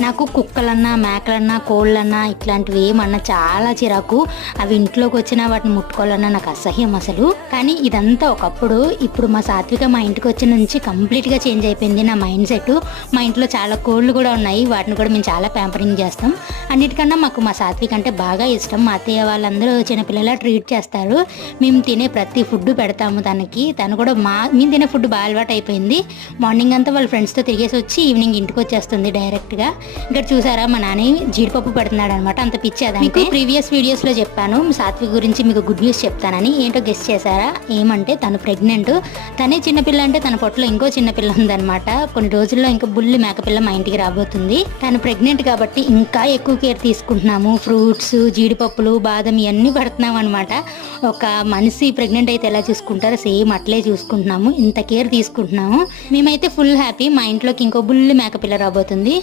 నాకు కుక్కలన్నా, మేకలన్నా, కోళ్ళన్నా ఇట్లాంటివి ఏమన్నా చాలా చిరాకు. అవి ఇంట్లోకి వచ్చినా వాటిని ముట్టుకోవాలన్నా నాకు అసహ్యం అసలు. కానీ ఇదంతా ఒకప్పుడు. ఇప్పుడు మా సాత్విక మా ఇంటికి వచ్చిన నుంచి కంప్లీట్గా చేంజ్ అయిపోయింది నా మైండ్ సెట్. మా ఇంట్లో చాలా కోళ్ళు కూడా ఉన్నాయి, వాటిని కూడా మేము చాలా ప్యాంపరింగ్ చేస్తాం. అన్నిటికన్నా మాకు మా సాత్విక అంటే బాగా ఇష్టం. మా అత్తయ్య వాళ్ళందరూ చిన్నపిల్లలా ట్రీట్ చేస్తారు. మేము తినే ప్రతి ఫుడ్ పెడతాము తనకి. తను కూడా మేము తినే ఫుడ్ బాగా అలవాటు అయిపోయింది. మార్నింగ్ అంతా వాళ్ళ ఫ్రెండ్స్తో తిరిగేసి వచ్చి ఈవినింగ్ ఇంటికి వచ్చేస్తుంది డైరెక్ట్గా. ఇక్కడ చూసారా మా నాని జీడిపప్పు పెడుతున్నాడు అనమాట. అంత పిచ్చి అదంటే. మీకు ప్రీవియస్ వీడియోస్లో చెప్పాను సాత్విక్ గురించి మీకు గుడ్ న్యూస్ చెప్తానని. ఏంటో గెస్ట్ చేశారా? ఏమంటే తను ప్రెగ్నెంట్. తనే చిన్నపిల్ల అంటే తన పొట్టలో ఇంకో చిన్నపిల్ల ఉందనమాట. కొన్ని రోజుల్లో ఇంకా బుల్లి మేకపిల్ల మా ఇంటికి రాబోతుంది. తను ప్రెగ్నెంట్ కాబట్టి ఇంకా ఎక్కువ కేర్ తీసుకుంటున్నాము. ఫ్రూట్స్, జీడిపప్పులు, బాదం ఇవన్నీ పెడుతున్నాం అనమాట. ఒక మనిషి ప్రెగ్నెంట్ అయితే ఎలా చూసుకుంటారో సేమ్ అట్లే చూసుకుంటున్నాము. ఇంత కేర్ తీసుకుంటున్నాము. మేమైతే ఫుల్ హ్యాపీ. మా ఇంట్లోకి ఇంకో బుల్లి మేకపిల్ల రాబోతుంది.